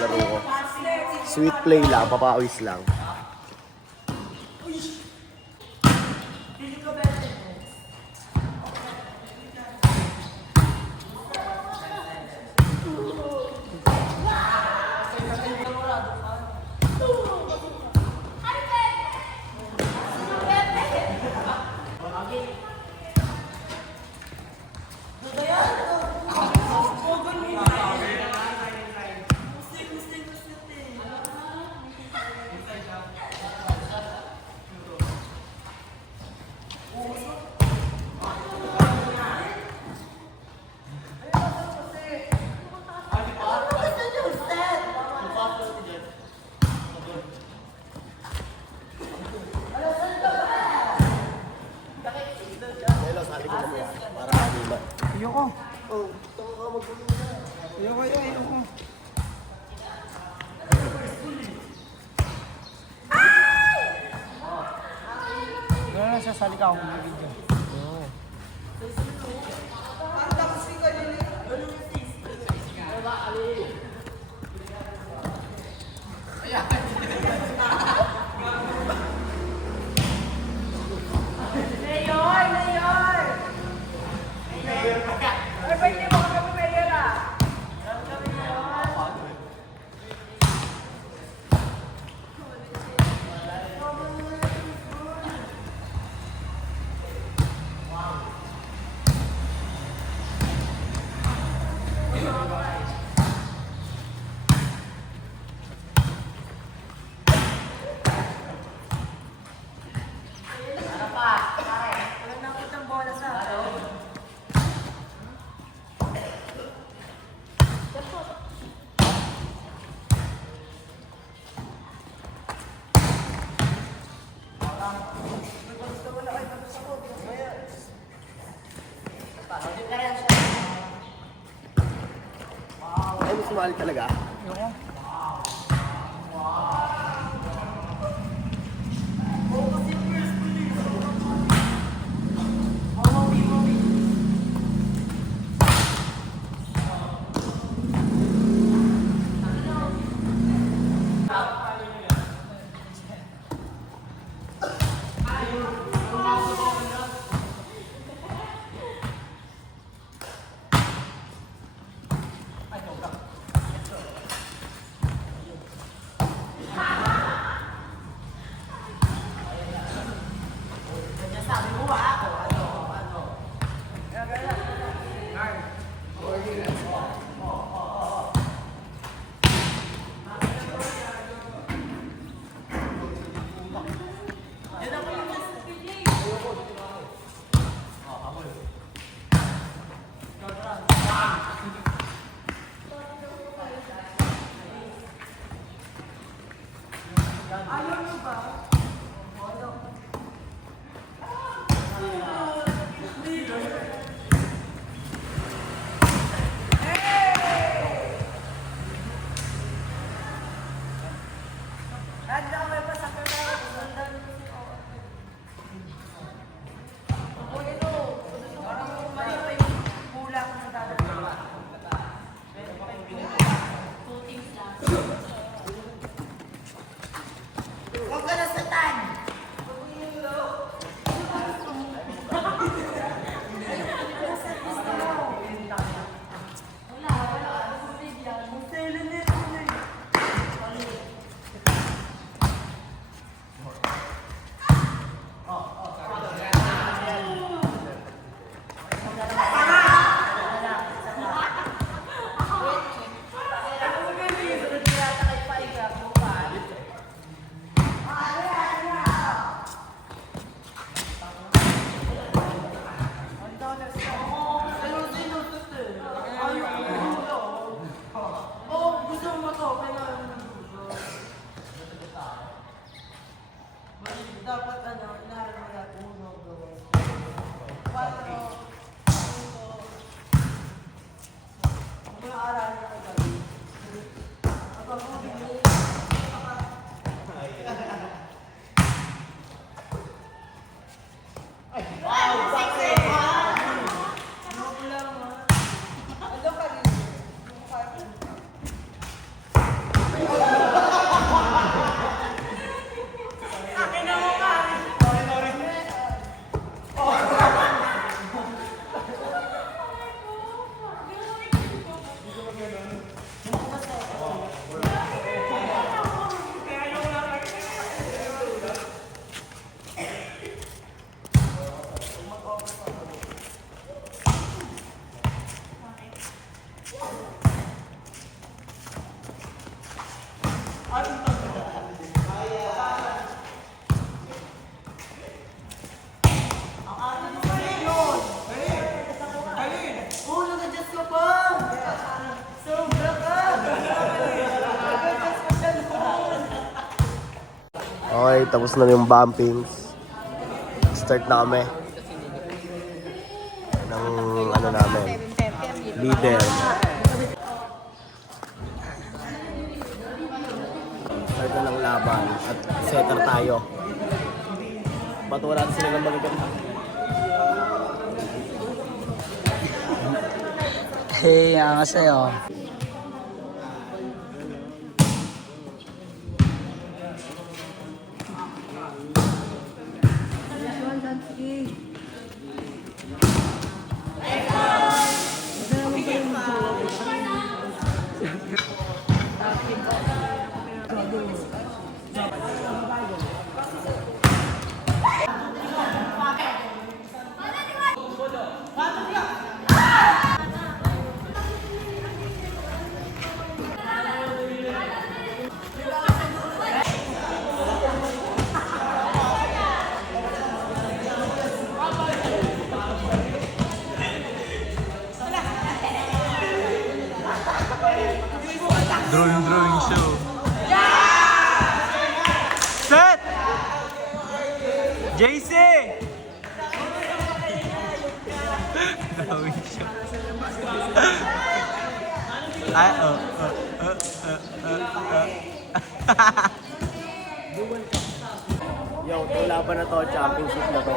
nilalaro ko. Sweet play lang, papawis lang. Ayoko. Oh, tama ka magbulo na. Ayoko. Gano'n na sasali ka akong video. Oo. Ay, mas mahal talaga. Ayoko. Dapat inaharap mo na 1, 2, 3, 4. Mga aralan na kagabi. Ako bibili. Wow! Bakit? Ano ko lang ha? Ano ka rin? Ano ka rin? Ulo na Diyos ko po! Sobra ka! Okay, tapos na yung bumpings. Start na kami. Ng ano namin. Leader. Start na ng laban at setter tayo. Paturan sila ng magaganda. Hey, angas sa'yo. Drawing show. Set! JC! Drawing show. Ay, Yo, ito laban na to, championship na to.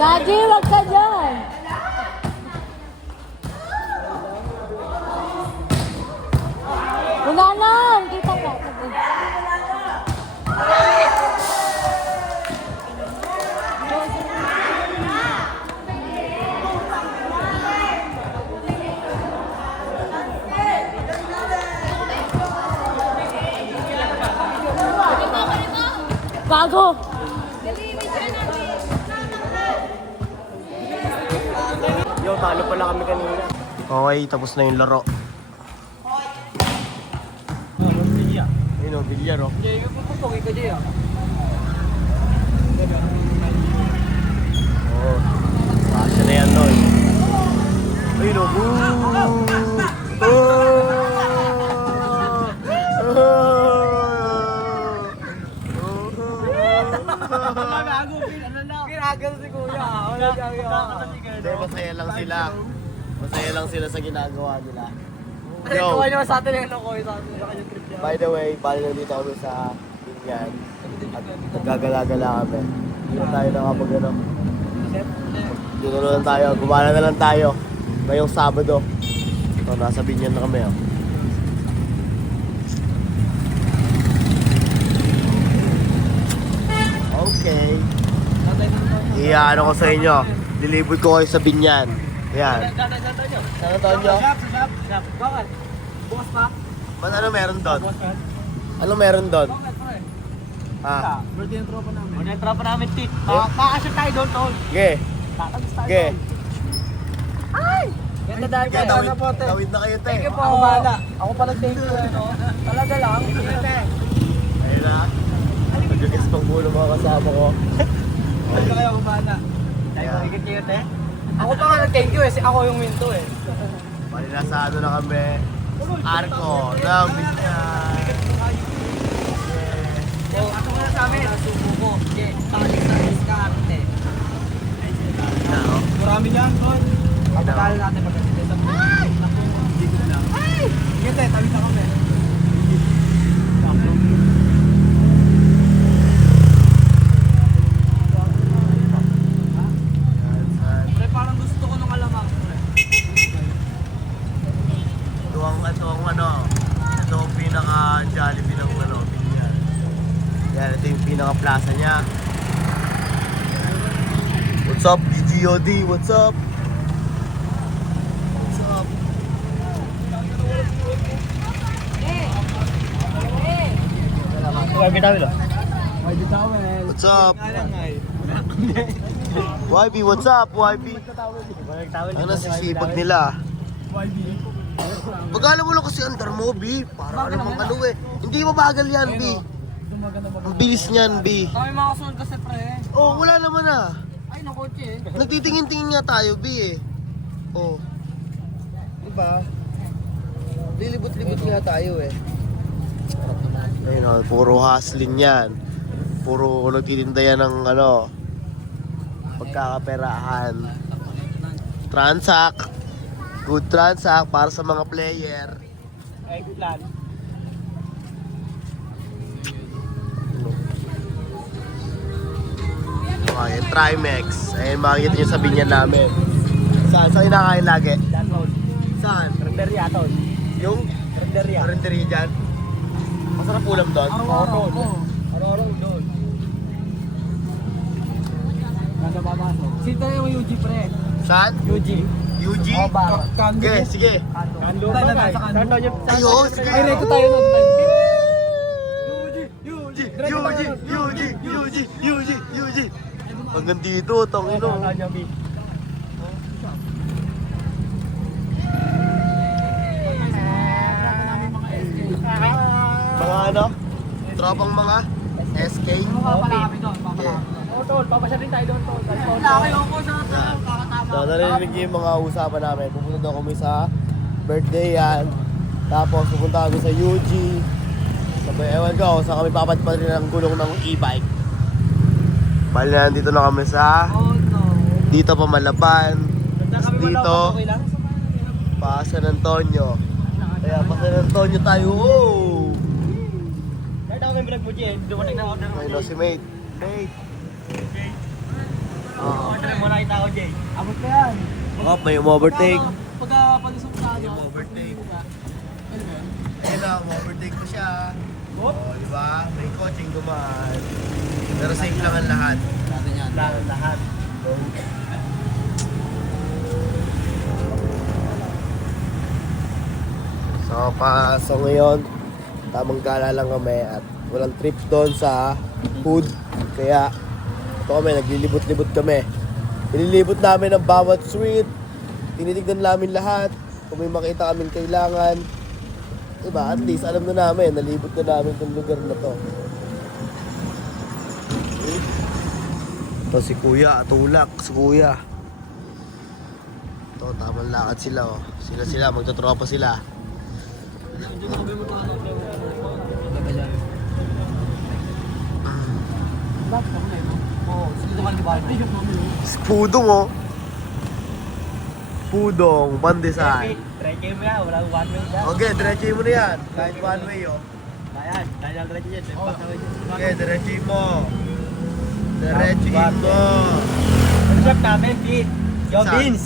Gagi, wag ka dyan! Wala na! Kita ko. Bago! Yo, talo pala kami kanina. Okay, tapos na yung laro. Yun o, bilyar o. Oo. Kasya na yan, Noy. Ayun o. Ginagal si Kuya. Wala siya Hindi, masaya lang sila. Masaya lang sila sa ginagawa nila. Yo! Kuha naman sa atin yung lokoy sa atin. Sa kanyang trip niya. By the way, bali nandito kami sa Binyan. At naggagala-gala kami. Hindi na tayo nakapag ano. Dito na lang tayo. Gumana na lang tayo. Ngayong Sabado. So, nasa Binyan na kami. Oh. Okay. Iyaano ko sa inyo. Lilibot ko kayo sa Binyan. Ayan. Ano taon nyo? Shop. Bakit? Bukas pa? Ba't ano meron doon? Ano meron doon? Ah, Birthday ng tropa namin. Birthday ng tropa namin, Tit. Makakasya tayo doon, Tol. ge. Tatagis tayo Ge. doon. Ay! Ganda dahil Ge, kayo tawid, na po, te. tawid na kayo, te. Thank you po. Ako bahala. Ako pala thank you, ano. Talaga lang. Te. Ayun na. Nagkakis pang bulo mga kasama ko. Huwag na kayo kumana. Tayo Yeah. ikikiyot eh. Ako pa nga nag-thank you eh. Ako yung minto eh. Bali nasa ano na kami. Arco ng Binyan. Oh, ako nga sa amin. Nasubo ko. Okay. Talik sa diskarte. Marami dyan, Ton. Pagkakalan natin pagkakita sa mga. Sige, te. Tawid na kami. Pre, parang gusto ko nung alamang. Ito ang pinaka-Jollibee ng Binyan. Yan, ito yung pinaka-plaza niya. What's up, GGOD? What's up? What's up? What's up? YB, what's up, YB? Ang nasisipag nila. Pagkala mo lang kasi andar mo, B. Parang namang ano eh. Hindi mabagal yan, B. Ang bilis niyan, B. Kami mga kasunod kasi, pre. Oh, wala naman ah. Ay, nakotse eh. Nagtitingin-tingin nga tayo, B eh. Oh. Diba? Lilibot-libot nga tayo eh. Ayun o, puro hustling yan. Puro nagtitinda yan ng ano, pagkakaperahan. Transact. Good transact para sa mga player. Eggplant. Okay, Trimex. Ayun, makikita nyo sa binyan namin. Saan? Saan kinakain lagi? Danton. Saan? Renderia, Ton. Yung Renderia. karinderya dyan. Masarap ulam doon. Araw-araw doon. Nasa babasok. Sino yung UG, pre? Saan? UG. UG? Oh, ba? Sige, sige. Kando ba, guys? Kando. Ayo, sige. Ay, reto tayo nun. UG. Hanggang dito, tangino. Mga ano? Tropang mga SK. Papalapit doon, Yeah. Oo, Tol. Papasya rin tayo doon, Tol. Laki ako sa kakatama. So, narinig niyo yung mga usapan namin. Pupunta daw kami sa birthday yan. Tapos pupunta kami sa UG. Sabay, ewan ko, saan kami papadpad rin ng gulong ng e-bike. Bali na, dito na kami sa Oh, no. dito pa Malaban. Ganda kami Dito, malaw, okay lang? pa San Antonio. Kaya pa San Antonio tayo. Oh! Kahit ako may vlog mo, Jen. Dumating na order mo, Ayun o si Mate. Mate. Order mo, nakita ko, Jay. Abot ka yan. Oh, may overtake. Pagka pag-isok sa ano. Yung overtake. Ayun na, overtake ko siya. Oh, di ba? May coaching dumaan. Pero safe lang ang lahat. Lahat. So ngayon, tamang gala lang kami at walang trip doon sa food. Kaya ito kami, naglilibot-libot kami. Nililibot namin ang bawat street. Tinitignan namin lahat. Kung may makita kaming kailangan. Diba? At least alam na namin, nalibot na namin itong lugar na to. Ito si Kuya, tulak si Kuya. Ito, tamang lakad sila oh. Sila, magtotropa sila. Oo, sino ka di ba? Si Pudong oh. Pudong, Pandesal. Try mo yan, wala one way dyan. Okay, diretso mo na yan. Kahit one way oh. Ayan, tayo lang diretso dyan. Okay, diretso mo. Diretso mo. Ano shop namin, Pete? Joe Saan? Beans.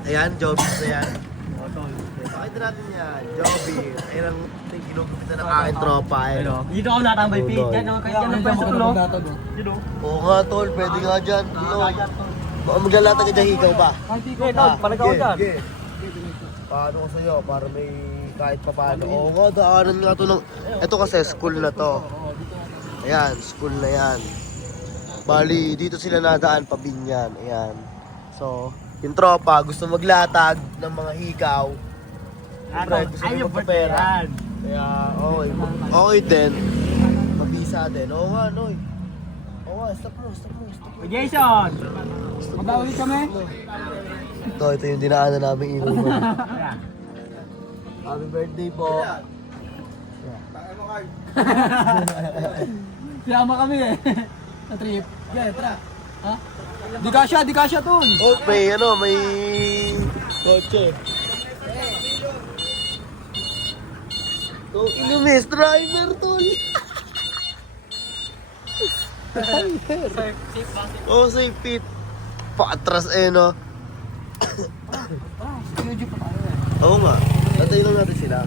Ayan, Jobs na yan. Oh, Tol. Pakita natin yan. Jobs. Ayan ang ginugupitan ng aking tropa. Ayan oh. Dito ako natambay, Pete. Yan, kaya ang pwesto ko, no? Yun, no? Oo nga, tol. Pwede nga dyan. Baka maglalata ka dyan, hikaw ba? Hey, Tol, palag ako dyan. Sige. Paano ko sa'yo? Para may kahit pa paano. Oo nga, daanan nga to ng... Ito kasi, school na to. Ayan, school na yan. Bali, dito sila nadaan pa Binyan. Ayan. So, yung tropa, gusto maglatag ng mga hikaw. Siyempre, gusto Ay, nyo yung magpapera. birthday Kaya, okay. Okay din. Mabisa din. Oo nga, Noy. Oo nga, Stop mo. Jason! Mag-ulit kami? Ito yung dinaanan namin inuman. Happy birthday po. Siyama kami eh. Sa trip. Yeah, tara. Ha? Di kasya tol. Oh, may kotse. Oh, inumis, driver, tol. Driver. Oh, safe fit. Paatras no. Studio pa tayo eh. Oo nga. Natayin lang natin sila.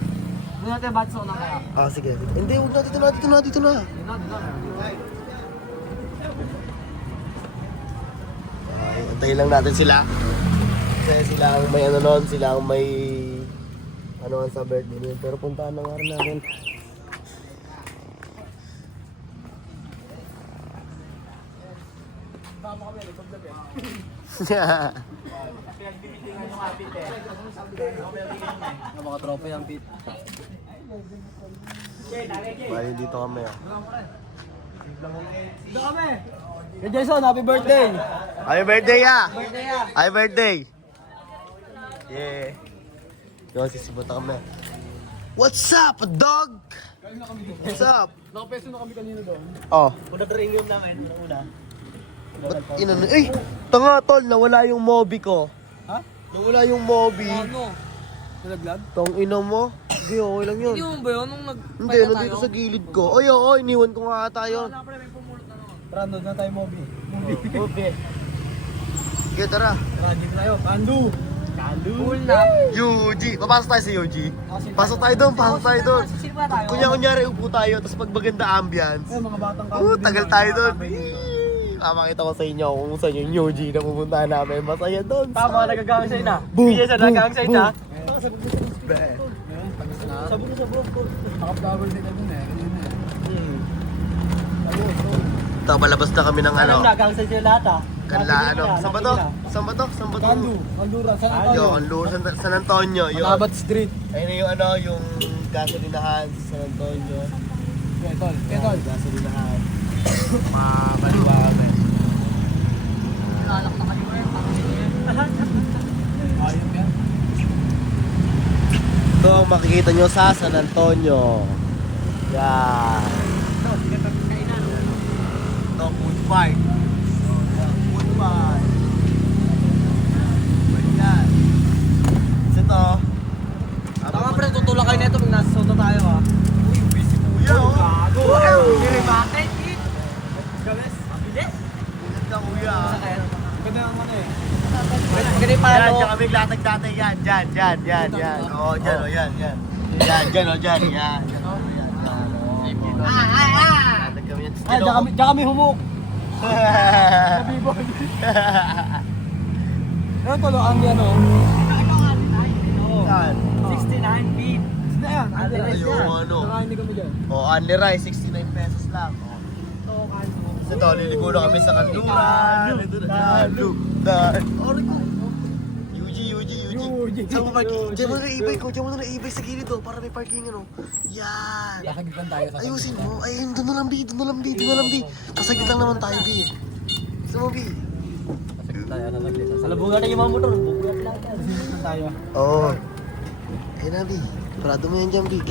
Doon natin batso na kaya. Ah, sige. Hindi, huwag na. Dito na. Okay, antayin lang natin sila. Kasi sila ang may ano nun, sila ang may ano sa birthday nila. Pero puntaan na nga rin natin. Mga tropa yung pit. Bali dito kami ah. Dito kami! Hey Jason, happy birthday! Happy birthday ah! Happy birthday! Yeah. Yo, sisibuta kami. What's up, dog? What's up? Nakapeso na kami kanina doon. Oh. Una premium namin, una. Ba't inano? Eh, tanga tol, nawala yung Mobi ko. Ha? Nawala yung Mobi. Ano? Nalaglag? Tong ina mo. Sige, okay lang yun. Hindi mo ba yun nung Hindi, nandito sa gilid ko. Ay, oo, iniwan ko nga tayo. Tara, doon na tayo, Moby. Moby. Sige, tara. Tara, dito tayo. Kandu! Cool na. UG. Papasok tayo sa UG. Pasok tayo doon. Sino ba tayo? Kunya-kunyari upo tayo, tapos pag maganda ambience. Mga batang kandu. Tagal tayo doon. Makita ko sa inyo kung saan yung UG na pupuntahan namin. Masaya doon. Tama, nagagamit sa'yo na. Boom! Bigyan sa nagagamit sa'yo na. Sabog na sabog. Nakapagawal din doon eh. Ito, palabas na kami ng ano. Nagagamit sa'yo lahat ah. Kanla, ano. Saan ba to? Kandu, Kandura, San Antonio. Yun, San Antonio. Yun. Malabat Street. Ayun na yung ano, yung gasolinahan sa San Antonio. Ketol. Gasolinahan. Makakaliwa kami. Nalak na kayo eh. Ayun yan. Ito ang makikita nyo sa San Antonio. Yan. Ito, food park. Food park. Yan. Ito. Tama pre, tutulak kayo nito pag nasa soto tayo ah. Uy, busy kuya oh. Bakit? Gawes? Mabilis? Bulat ka kuya ah. Ganda ang ano eh. Ganda yung palo. Yan, dyan kami latag-latag yan. Dyan. Oo, dyan o, yan. Dyan o, dyan. Yan. Latag kami yan. Diyan kami humuk. Nabiboy. Ano tolo ang ano? Yan. 69 feet. Sino yan? Yung ano. Nakain kami dyan. O, only rice, 69 pesos lang. Kasi ito, liligo na kami sa kanluran. UG. Saan mo parking? Diyan mo na i-bike ko. Diyan mo na i-bike sa gilid oh, para may parking ano. Yan. Kasagitan tayo. Ayusin mo. Ay, doon na lang, B. Kasagit lang naman tayo, B. Gusto mo, B? Sa labungan na yung mga motor. Bubuhat lang yan. Kasagitan tayo. Oo. Ayun na, B. Parado mo yan dyan, B.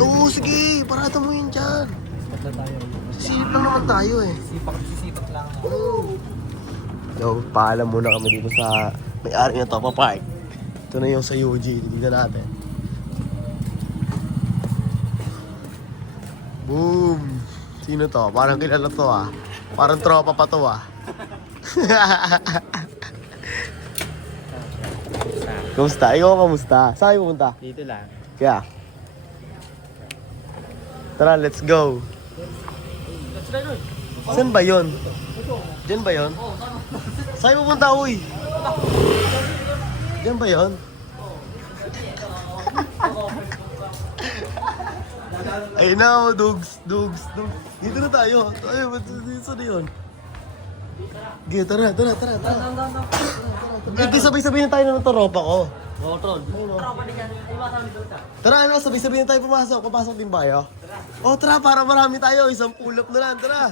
Oo, sige. Parado mo yan dyan. Sipat lang tayo. Sisilip lang naman tayo eh. Sisipat lang. Yo, paalam muna kami dito sa may-ari ng Topa Park. Ito na yung sa UG. Tignan natin. Boom! Sino to? Parang kilala to ah. Parang tropa pa to ah. Kamusta? Ikaw kamusta? Saan kayo pumunta? Dito lang. Kaya? Tara, let's go. Saan ba yun? Diyan ba yun? Saan pupunta, uy? Diyan ba yun? Ayun na ako, dugs. Dito na tayo. Ay, dito na yun. Okay, tara. Hindi, sabay-sabay na tayo ng toropa ko. Motor. Tara, ano, sabay-sabay na tayo pumasok. Papasok din ba kayo? Oh, tara, para marami tayo. Isang pull-up na lang, tara.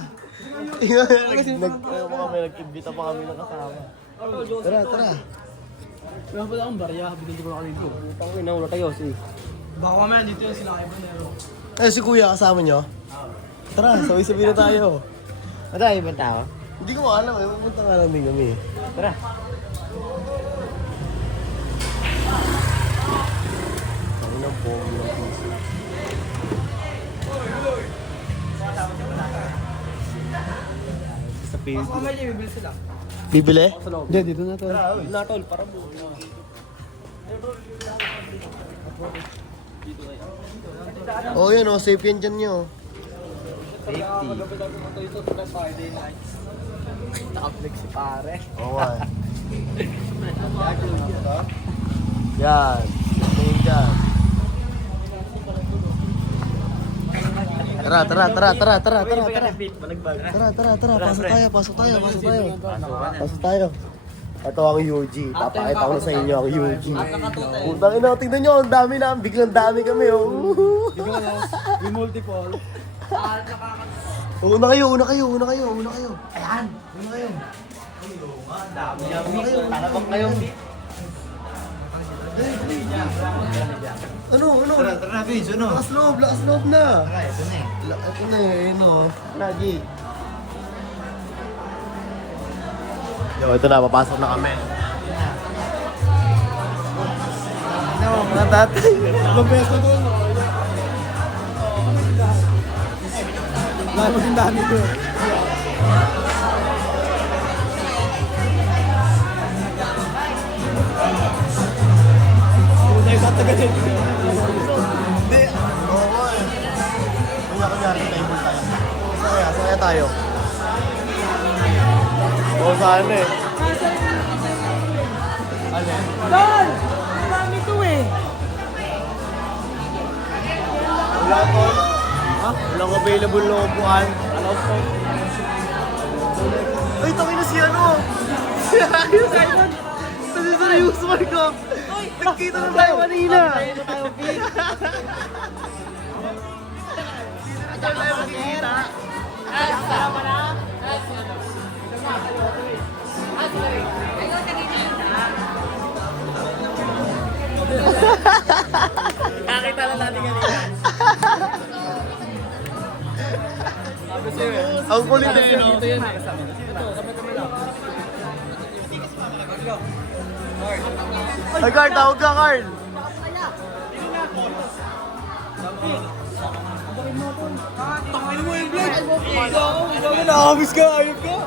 Nagkimbita pa kami ng kasama. Tara, tara. Kaya pala akong barya, binili ko na kanina. Tangin na, wala tayo si. Baka mamaya dito yung sila kayo Bonero. Eh, si kuya kasama nyo? Tara, sabay-sabay na tayo. Marami ba tao? Hindi ko alam eh, pupunta nga lang din kami. Tara. Ang ng pogi ng puso. Sa page. Mamaya niya, bibili sila. Bibili? Hindi, dito na to. Natol, para mo. Oh, yun oh, safe yan dyan nyo. Naka-flex si pare. Oo nga. Yan. Tingin dyan. Tara, tara, tara, tara, tara, tara, tara. Tara, tara, tara. Pasok tayo, pasok tayo, pasok tayo. Pasok tayo. Ito ang UG. Papakita ko na sa inyo ang UG. Putang ina, tingnan nyo, ang dami na, biglang dami kami, oh. Yung multiple. Una kayo, una kayo, una kayo, una kayo. Ayan, una kayo. Talabang kayo. Ano, ano? Tara, Vince, ano? Lakas loob na. Ito na eh. Ito na eh, ano. Lagi. Yo, ito na, papasok na kami. Ano, mga tatay. Ilang peso doon. Wala kasing dami doon. Hindi. Oo eh. Kanya kunyari, table tayo. Saya tayo. Oo, saan eh. Ano eh? Tol! Marami to eh. Wala ko. Ha? Walang available na upuan. Ay, tangin na si ano. Si Ayos. Kasi sa na-usual ko. Nagkita na tayo kanina. Dito na tayo magkikita. Nakita na natin kanina. Ang kulit na yun. Dito yun. Ay, Carl, tawag ka, Carl. Tangin mo yung vlog. Gago na, amis ka. Ayop ka.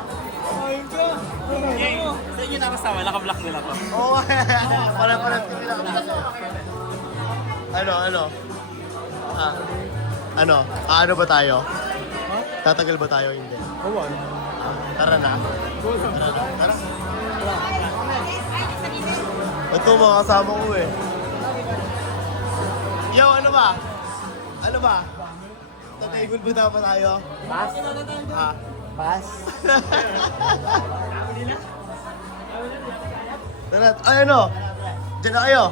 Ayop ka. Sa inyo nakasama, naka-block nila ko. Oo, pala-pala. Ano? Ah, ano? Ano ba tayo? Tatagal ba tayo? Hindi. Oo, ano? Tara na. Tara. Ito mga kasama ko eh. Yo, ano ba? Ano ba? Tatable ba dapat tayo? Pass? Ah. Pass? Tara, ay ano? Diyan na kayo.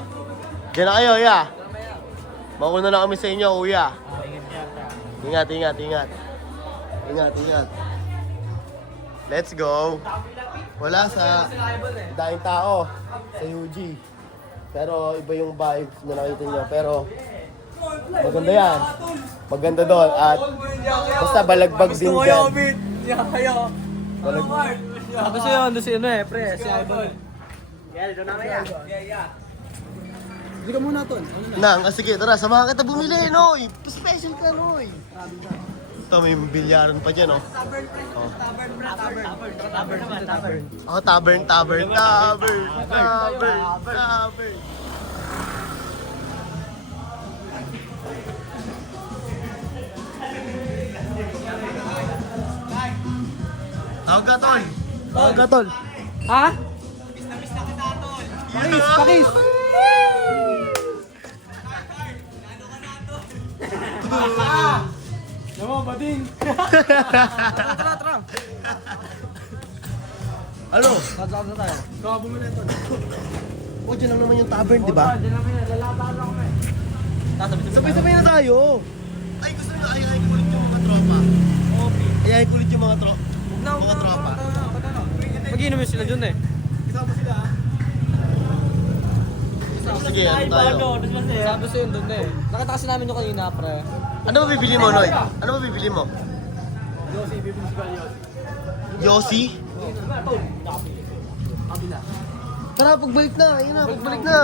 Diyan na kayo, ya. Mauna na kami sa inyo, kuya. Ingat. Ingat. Let's go. Wala sa daing tao sa UG. Pero iba yung vibes na nakita nyo. Pero maganda yan. Maganda doon. At basta balagbag din dyan. Tapos yun, doon si ano eh, pre, si Idol. Hindi ka muna, Tol. Ano na? Nang, sige, tara, samahan kita bumili, Noy. Special ka, Noy. Ito, may bilyaran pa dyan, oh. Oh, tavern. Tawag ka, Tol. Ha? Pakis! Naman, bading! Tara! Ano? Saan tayo? Kaka bumili ito. Oh, dyan lang naman yung tavern, di ba? Diyan namin, lalakad lang kami. Sabay-sabay na tayo. Ay, gusto nyo, ayayin ko ulit yung mga tropa. Ayayin ko ulit yung mga tropa. naman sila dun eh. Sige, ano tayo? Sabi sa'yo dun eh. Nakita kasi namin yung kanina, pre. Ano ba bibili mo, Noy? Ano ba bibili mo? Yossi? Tara, pagbalik na. Ayun na, pagbalik na.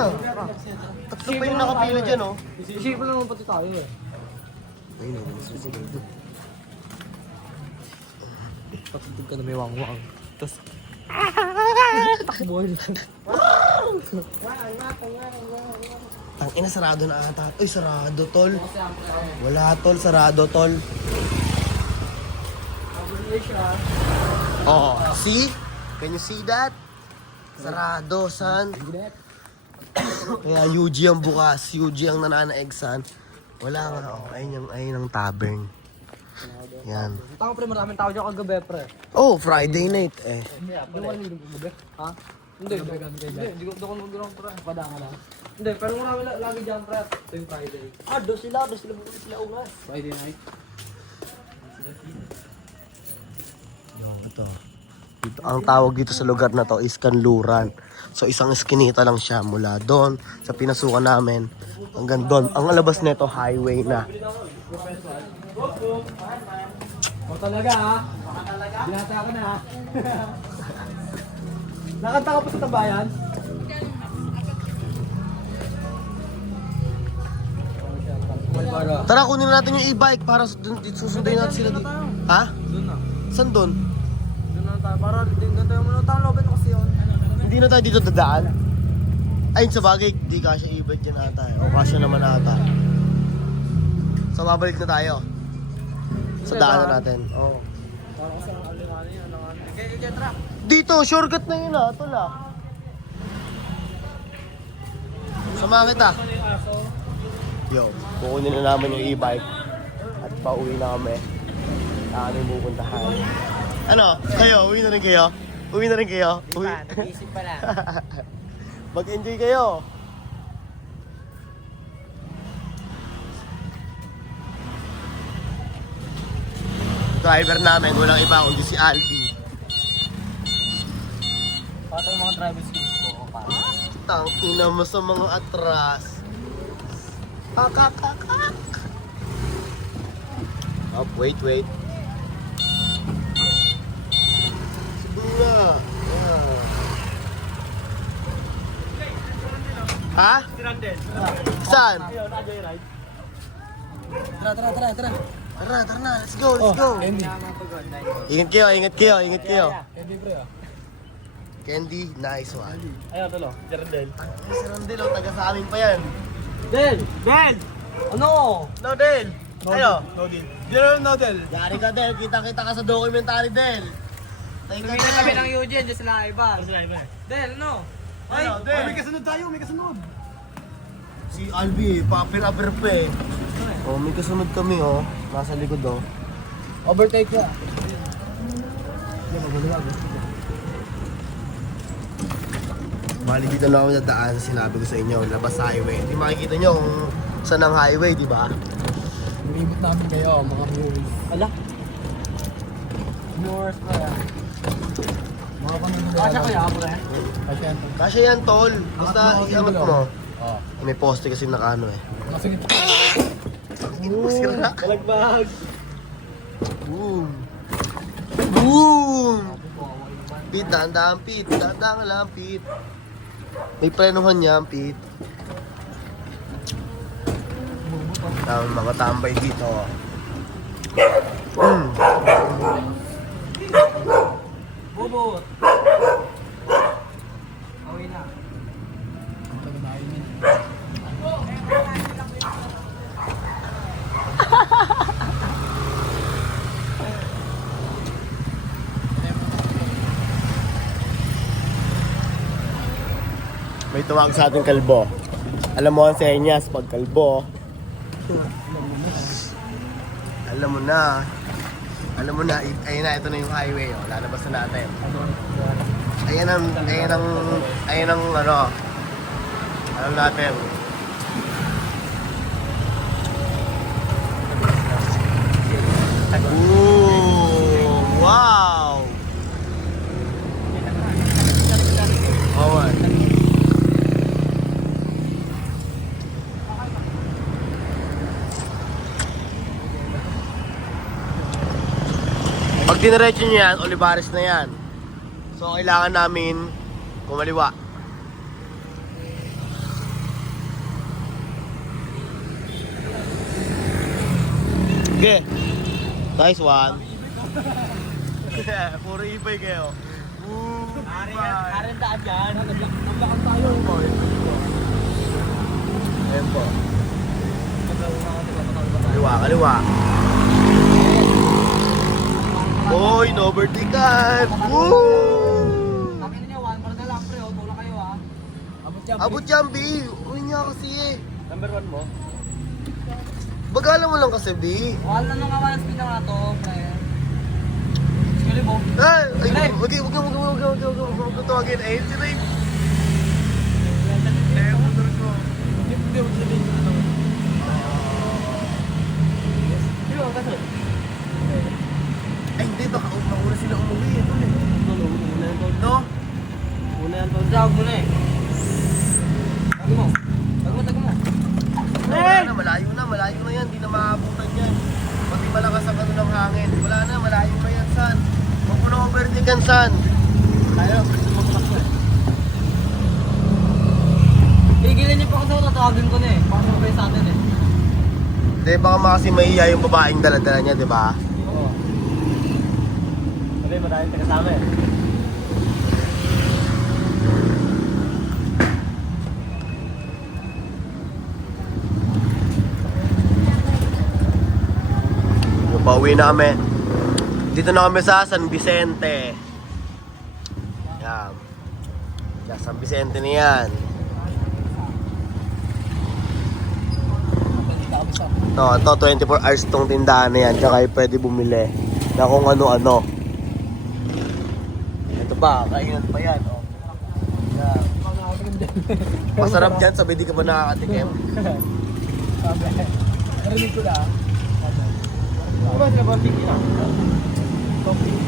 Tatlo pa yung nakapila dyan, oh. Isipan lang pati tayo eh. Ayun, oh. Patutog ka na may wang-wang. Tapos... Takbo lang. Ang ina, sarado na ata. Uy, sarado, tol. Wala, tol. Sarado, tol. Oh, see? Can you see that? Sarado, son. Kaya UG ang bukas. UG ang nananaeg, son. Wala nga. Oh, ayun ang tavern. Yan. Tama pre, maraming tao dyan kagabi pre. Oh, Friday night eh. Hindi ako nalilong kagabi. Ha? Hindi. Hindi ko nag-ground pre. Padanga lang. Hindi, pero marami lagi dyan pre. Ito yung Friday. Doon sila bukas sila ungas. Friday night. Ito. Ang tawag dito sa lugar na to is Kanluran. So isang eskinita lang siya mula doon sa pinasukan namin hanggang doon. Ang alabas nito highway na. O talaga ha? Binata ka na ha? Nakanta ka pa sa tabayan? Tara, kunin na natin yung e-bike para susunduin natin sila dito. Ha? Doon na. Saan doon? Doon na tayo. Para tingnan tayo muna tayo lobin kasi yun. Hindi na tayo dito dadaan. Ayun sa bagay, di kasya e-bike dyan ata eh. O kasya naman ata. So babalik na tayo. Sa daanan natin. Oo. Parang kasi ang alinganin yun. Kaya tra. Dito, shortcut na yun tol ah. Sama kita. Yo, kukunin na naman yung e-bike at pauwi na kami sa aming pupuntahan. Ano? Kayo? Uwi na rin kayo? Uwi na rin kayo? Uwi? Nag-iisip pa lang. Mag-enjoy kayo. Driver namin, walang iba kundi si Albi. Pato yung mga driver skills ko. Tangina mo sa mga atras. Kakakakak. Oh, wait. Sige na. Ha? Si Randel. Saan? Tara. Tara na. Let's go. Ingat kayo. Hindi pre ah. Candy, nice one. Ayun, tolo. Si Randel. Si Rondel, taga sa amin pa yan. Del! Del! Ano? No, Del. Ayo. No Del. Yari ka, Del. Kita-kita ka sa documentary, Del. Tayo ka, Tumingin kami Del. ng Eugene, dyan sila iba. Sila iba. Del, ano? Ay, Del. may kasunod tayo, may kasunod. Si Albi, papir-apir pa eh. Oh, may kasunod kami oh. Nasa likod oh. Overtake ka. Bali dito lang ako nadaan, sinabi ko sa inyo, labas sa highway. Hindi makikita nyo kung saan ang highway, di ba? Nilibot namin kayo, mga viewers. Ala? Viewers pa yan. Mga panunod. Kasya kaya, pre? Kasya yan. Kasya yan, tol. Basta iangat mo. Oo. May poste kasi nakaano eh. Masingit. Sira. Balagbag. Boom. Boom! Pit, dahan-dahan, Pit. Dahan-dahan ka lang, Pit. May prenohan yan, Pit. Mga tambay dito. Bubot. Away na. May tumawag sa ating kalbo. Alam mo ang senyas pag kalbo. Alam mo na. Ayun na, ito na yung highway. Oh. Lalabas na natin. Ayan ang ano. Alam natin. Ooh, wow! diniretso nyo yan, Olivares na yan. So, kailangan namin kumaliwa. Okay. Nice one. Puro ibay kayo. Karen daan dyan. Naglakan tayo. Ayan po. Kaliwa, kaliwa. Boy, no overtaken! Woo! Akin niya, 1 bar na lang pre. Tulak kayo ha. Abot yan, B. Uy niya kasi eh. Number 1 mo? Bagalan mo lang kasi, B. Wala na nung kawalan speed na to, pre. Sige mo. Ay, wag mo tawagin. Ayun si Ray. Eh, motor ko. Hindi mo sabihin ko na. Hindi mo kasi. Ay, hindi. Baka mauna sila umuwi. Ito eh. Una yan to. No? Una yan to. Drag mo na eh. Tago mo. Tago mo. Wala na, malayo na yan. Hindi na maabutan yan. Pati malakas ang ano ng hangin. Wala na, malayo na yan, san. Huwag mo na overtaken, san. Tayo, magpapas ko eh. Tigilin niyo pa kasi ako, tatawagin ko na eh. Baka mabay sa atin eh. Hindi, baka kasi mahiya yung babaeng dala-dala niya, di ba? Oo. Sabi, maraming taga-sama eh. Pauwi na kami. Dito na kami sa San Vicente. Yan. Yan, San Vicente na yan. Ito 24 hours tong tindahan na yan. Tsaka pwede bumili na kung ano-ano. Ito pa, kainan pa yan. Oh. Yan. Masarap dyan, sabi di ka ba nakakatikim? Sabi, narinig ko na. Ano ba sila ba tingin na? Coffee.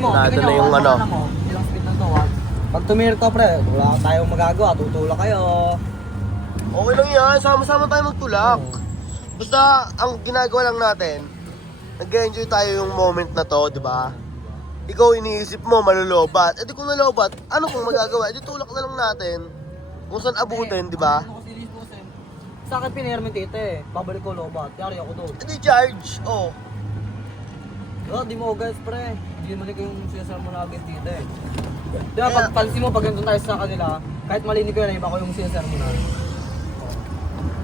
Nado na yung ano. Ilang speed na to, pag tumir to pre, wala tayong magagawa, tutulak kayo. Okay lang yan, sama-sama tayo magtulak. Basta, ang ginagawa lang natin, nag-enjoy tayo yung moment na to, di ba? Ikaw iniisip mo, malulobat. Eh di kung nalobat, ano kung magagawa? Eh di tulak na lang natin. Kung saan abutin, di ba? Sa akin pinirmin tita eh, pabalik ko lobat, yari ako doon. Eh di charge, oh. Oh, di mo guys pre, hindi mo yung siyasar mo na agad tita eh. Di ba, pag pansin mo, pag ganito tayo sa kanila, kahit malinig ko yun, iba ko yung siyasar mo na.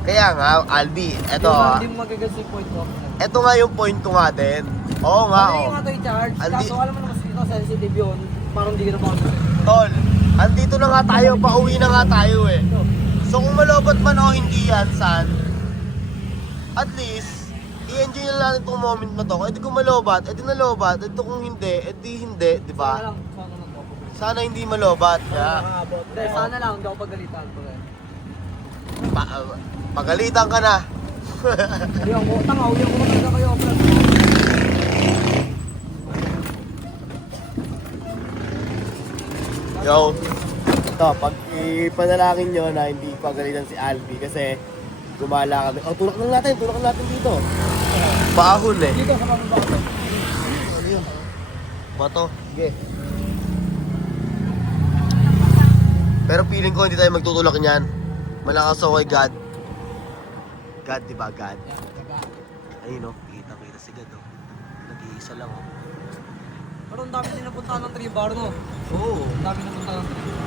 Kaya nga, Albi, eto Hindi mo magagas yung point mo. eto nga yung point ko nga din. Oo nga, Ano oh. yung nga to i-charge? Andi- Kaso alam mo naman dito, sensitive yun. Parang hindi ka na pa Tol, andito na nga tayo, pauwi na nga tayo eh. So kung malobat man o hindi yan, san, at least, i-enjoy na natin itong moment na to. Eh di kung malobat, eh di nalobat. Eh di kung hindi, eh di hindi, di ba? Sana lang po. Sana hindi malobat. Yeah. Hindi, sana lang, hindi ako pagalitan ko eh. Pagalitan ka na. Ayun, utang ako, yung kumataga kayo. Yo. Ito, pag ipanalangin nyo na hindi pagalitan si Albi kasi gumala kami. Oh, tulak na natin dito. Bahon eh. Dito, sa mababa ko. Ano yun? Bato. Sige. Pero feeling ko hindi tayo magtutulak niyan. Malakas ako kay God. God, di ba? God. Ayun, no? Kita si God, oh. Nag-iisa lang, oh. Pero ang dami din napunta ng 3 bar, no? Oo. Ang dami napunta ng 3 bar.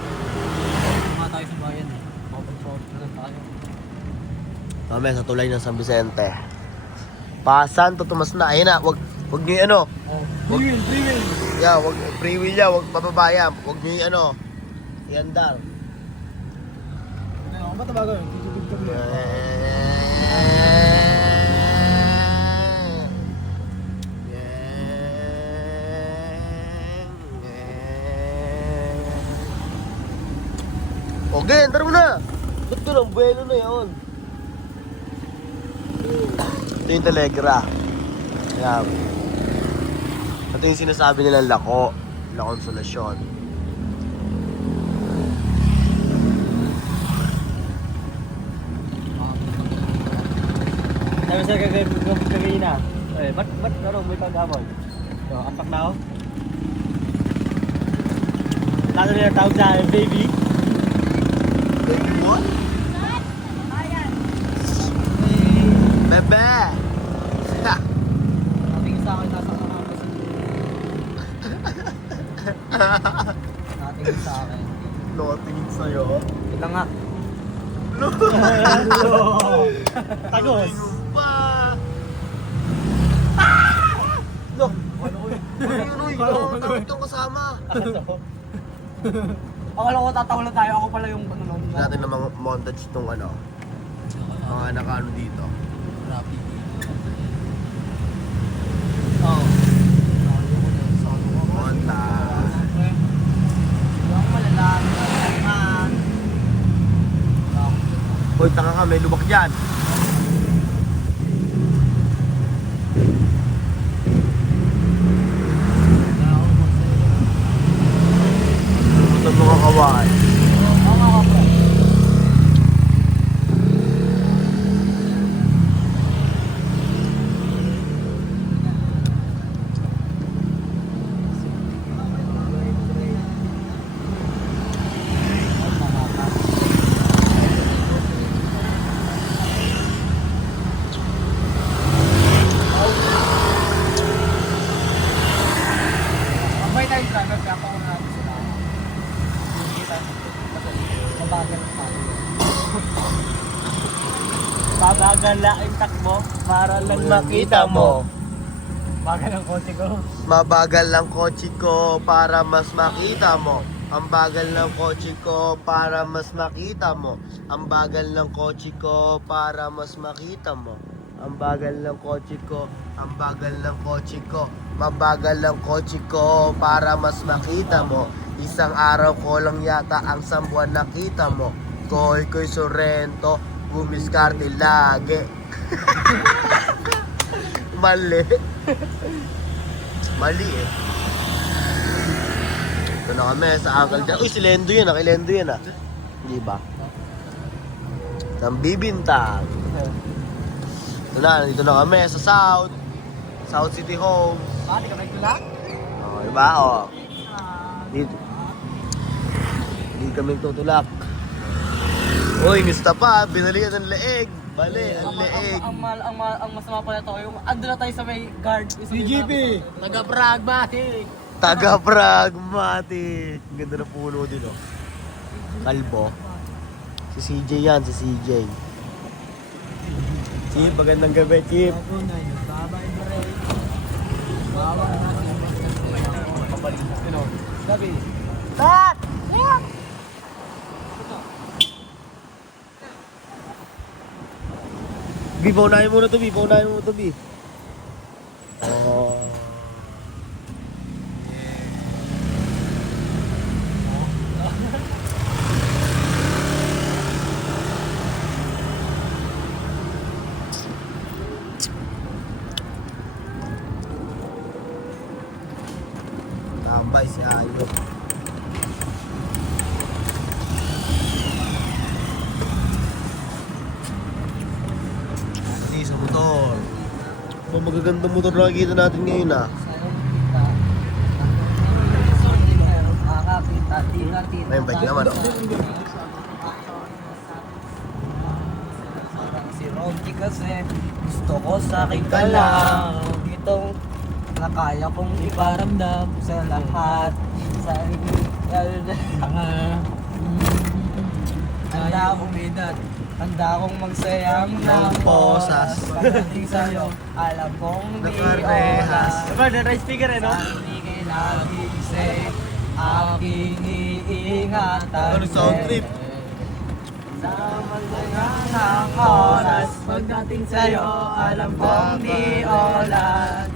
Mga tayo sa bayan, eh. Mapag-forward na lang tayo. Mamaya sa tulay ng San Vicente. Pasan, tutumas na. Ayun na, wag nyo yung ano. Oh, free wheel. Yeah, wag free wheel ya, wag bababaya. Wag nyo yung ano. Iandar. Ano ba ito bago? Tutubig kami. Okay, andar mo na. Ba't doon ang buwelo na yun? Ito yung Telegra. Kaya, ito yung sinasabi nilang lako. La Consolacion. Sabi sa kagabi na. Eh, ba't ano, may pag-amon? So, ampak na ako. Lalo nila tawag sa akin, baby. Baby what? Bebe! Ha! Natingin sa akin, nasa kamakas. Natingin sa akin. Nakatingin sa'yo. Ito nga. Tagos. Pa! No. Ano yun? Takot yung kasama. Akala ko tatahulan tayo, ako pala yung ano nung... Natin na mga montage tong ano. Mga nakaano dito. Oo. Montage. Yung malalaman. Hoy, taka ka, may lubak dyan. Ito mga kawan. May time driver, kaya pa ko natin sila. Hindi tayo. Mabagal pa. Babagal lang ang takbo para lang makita mo. Bagal ang kotse ko. Mabagal lang kotse ko para mas makita mo. Ang bagal ng kotse ko para mas makita mo. Ang bagal ng kotse ko para mas makita mo. Ang bagal ng kotse ko, ang bagal ng kotse ko. Mabagal ng kotse ko para mas makita mo. Isang araw ko lang yata ang sambuan nakita mo. Koy Sorrento, bumiskarte lagi. Mali. Mali eh. Ito na kami sa Uncle Jack. Uy, si Lendo yan. Lendo yan ah. Di ba? Nang bibintang. Ito na, nandito na kami sa South. South City Home. Bakit ka may tulak? Oh, diba? Oh. Dito. Hindi kami tutulak. Uy, nista pa. Binalikan ng leeg. Bali, ang leeg. Ang masama pala ito, yung ando na tayo sa may guard. CGP! Taga-pragmatic! Taga-pragmatic. Ang ganda ng puno din, oh. Kalbo. Si CJ yan, si CJ. Chip, magandang gabi, Chip. Sabi, Tat! Bi, paunahin mo na to, Bi. Paunahin mo to, Bi. Oh. Tambay si Ayo. Hindi sa motor. Mga magagandang motor na nakikita natin ngayon ah. May bike naman oh. Si Ronky kasi gusto ko sa akin ka lang. Dito na kaya kong iparamdam sa lahat. Sa handa akong edad. Handa akong magsayang ng posas. Pagdating sa'yo, alam kong di Nakarehas. oras. Diba, the right speaker eh, no? Sa hindi nagising, aking iingatan. Ano, sound trip? Sa magdagang ng oras, pagdating sa'yo, alam kong di oras.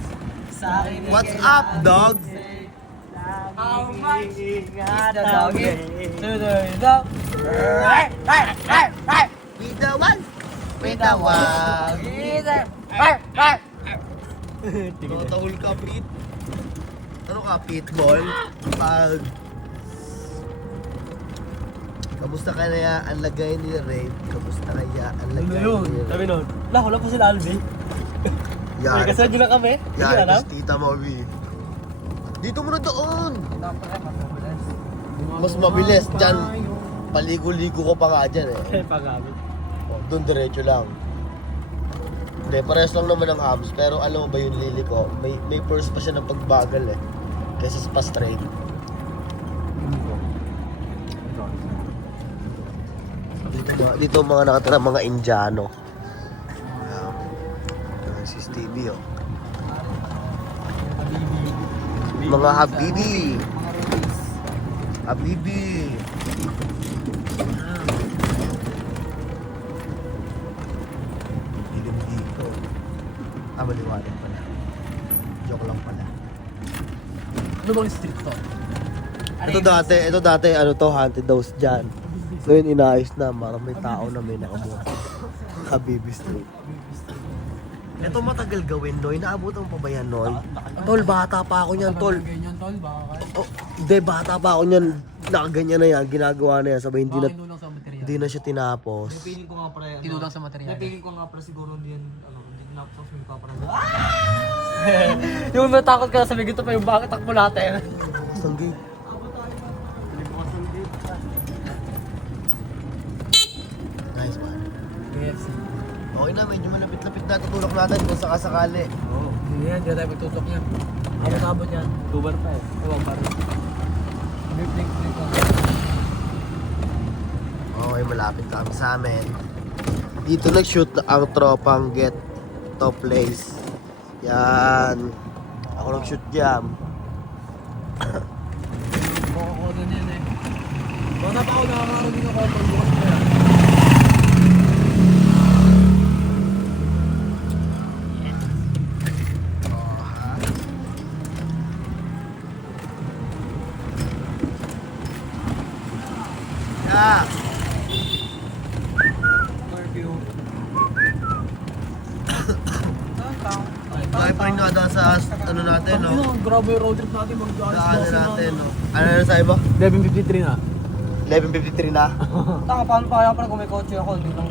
Sa akin What's up, dog? How much is the doggy to the dog? Right, right, right, right. With the one. With the one. Either. Right, right. Tahol ka, Pete. Ano ka, Pitbull? Pag... Kamusta kaya ang lagay ni Ray? Kamusta kaya ang lagay ni Ray? Sabi nun, wala po sila Alvin. Yan. Kasado na kami. Hindi Yan, alam. kasi Tita Maui. Dito mo na doon! Ito pre, mas mabilis. Mas mabilis. Diyan, paligo-ligo ko pa nga dyan eh. Kaya pag-amin. Doon diretso lang. Hindi, parehas lang naman ang hams. Pero alam mo ba yung lili ko? May first pa siya ng pagbagal eh. Kaysa sa pa-straight. Dito mga nakatira mga Indiano. Si Stevie oh. Mga Habibi. Habibi. Dilim dito. Maliwanag pala. Joke lang pala. Ano bang street to? Ito dati, ano to, haunted house dyan. Ngayon inaayos na, maraming tao na may nakabuha. Habibi Street. Ito matagal gawin, Noy. Naabutan mo pa ba yan, Noy? Tol, bata pa ako niyan, Tol. Ganyan tol, baka Oh, hindi, bata pa ako niyan. Nakaganyan na yan, ginagawa na yan. Sabay, hindi kinulang sa material. hindi na siya tinapos. Feeling ko nga pre, ano, Tinulang sa material. feeling ko nga pre siguro hindi yan, ano, hindi tinapos yung paparang. Yung natakot ka sa bigito pa yung bakit takbo natin. Tanggi. Nice, man. KFC. Okay na, medyo malapit-lapit na tutulak natin kung sakasakali. Oo. Hindi yan, hindi tayo magtutok yan. Abot-abot yan. 2 bar pa eh. 2 bar. Blink. Okay, malapit kami sa amin. Dito nag-shoot ang tropang Get to Place. Yan. Ako nag-shoot dyan. Baka ko doon yan eh. Baka pa ako nakakarating ako pag bukas pa yan. Yeah. Okay pa rin nga sa ano natin, no? Grabe yung road trip natin. Mag-alas Daanan natin, no? Ano na sa iba? 11:53 na. 11:53 na. Taka, paano pa kaya pre kung may kotse ako, hindi lang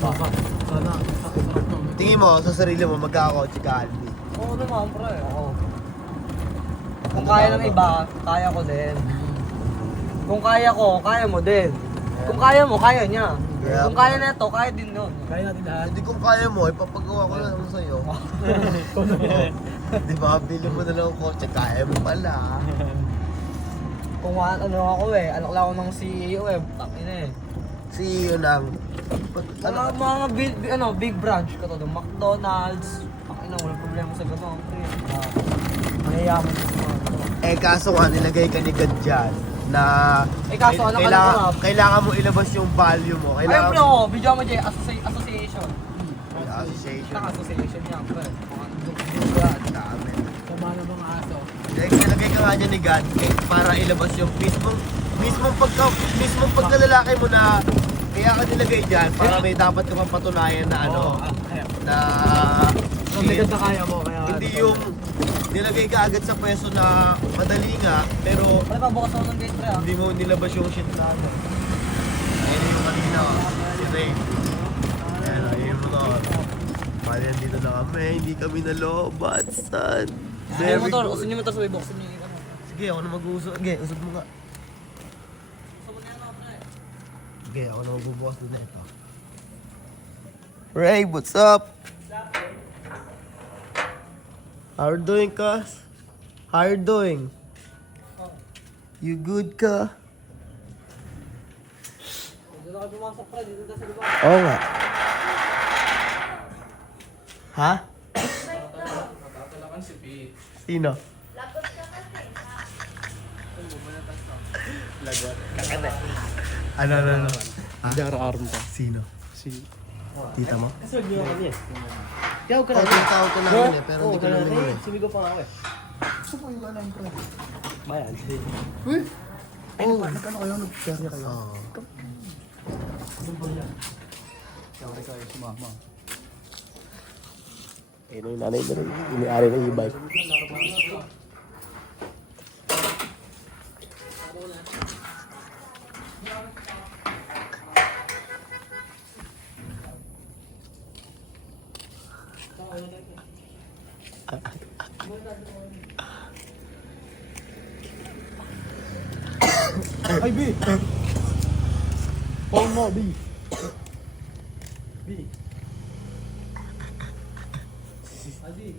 Baka. Sana. Sarap to. Tingin mo, sa sarili mo, magkakakotse ka, Albi. Oo naman pre, oo. Kung kaya ng iba, kaya ko din. Kung kaya ko, kaya mo din. Kung kaya mo, kaya niya. Yeah. Kung kaya na ito, kaya din nun. Kaya natin lahat. Hindi kung kaya mo, ipapagawa ko na lang sa'yo. Di ba? Bili mo na lang ang kotse, kaya mo pala. Kung ano ako eh, anak lang ako ng CEO eh, takin eh. CEO ng... Mga big branch ko to, the McDonald's. Takin na, walang problema sa gano'n. Mayayaman sa mga ano. Eh kaso nga, nilagay ka ni God dyan na... Eh, kaso, anak ka na kurap. kailangan mo ilabas yung value mo. Ayun Kailangan pre, oh, video mo dyan, association. Association. Association niya, pre. Dami. Sama ng mga aso. Nilagay ka nga dyan ni God para ilabas yung mismong pagkalalaki mo na kaya ka nilagay dyan para may dapat ka pang patunayan na ano, na Ang bigat na kaya mo, kaya... hindi yung nilagay ka agad sa pwesto na madali nga, pero Pre, pabukas ako ng gate, pre, ah. hindi mo nilabas yung shit na ano. Ayun yung kanina, si Ray. Ayan, ayun mo to. Pali dito na kami, hindi kami nalobat, son. Sige, motor, usin niyo motor sa may box niyo. Sige, ako na mag-uusap. Sige, usap mo nga. Sige, ako na magbubukas doon na ito. Ray, what's up? How you doing, cuz? How you doing? You good ka? Dito na kayo pumasok, pre, dito na sa lugar. Oo nga. Ha? Sino? Lagot. Kakate. Ano? Arm pa. Sino? Si... Tita mo? Kasod niyo kami eh. Kaya ka Oo, tinatawag ko namin eh, pero hindi ko namin yun eh. Sumigaw pa nga ako eh. Gusto ko yung alam ko. Bayan. Oh, nagkano kayo? Nag-share niya kayo? Oo. Ayun yung nanay na rin. Iniari ng e-bike. Ay, B! Paul mo, B! B! Adi!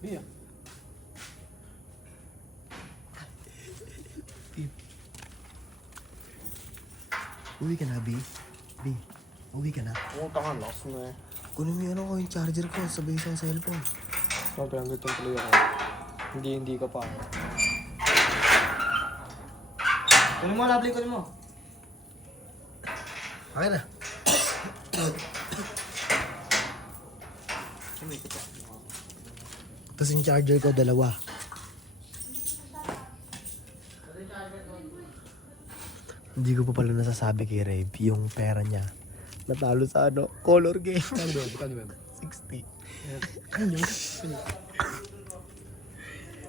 B! Uwi ka na, B. B. Uwi ka na. Pumunta ka, lakas mo eh. Kunin mo yun ako yung charger ko. Sabay sa cellphone. Sobrang gutom tuloy ako. Hindi ka pa. Kunin mo, lovely, kunin mo. Okay na. Tapos yung charger ko, dalawa. Hindi ko pa pala nasasabi kay Rave yung pera niya. Natalo sa color game. Kano ba? 60.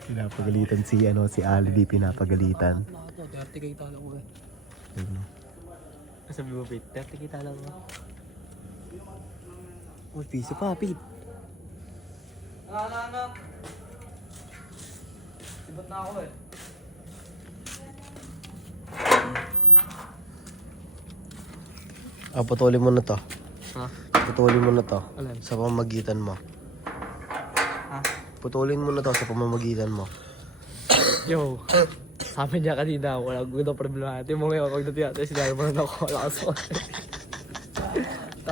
Pinapagalitan si Ali di pinapagalitan. Ako, 30k talo ko eh. Sabi mo, Pete, 30 kita lang mo. Uy, piso pa, Pete. Anak! Sibat na ako eh. Putulin mo na to. Ha? Putulin mo na to. Alin? Sa pamamagitan mo. Ha? Putulin mo na to sa pamamagitan mo. Yo! Sabi niya kanina, walang gusto problema. Ito mo ngayon, pag natiyate, sinabi mo na ako, wala ka sa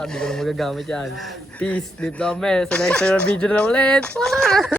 hindi ko na magagamit yan. Peace! Dito kami sa next video na ulit!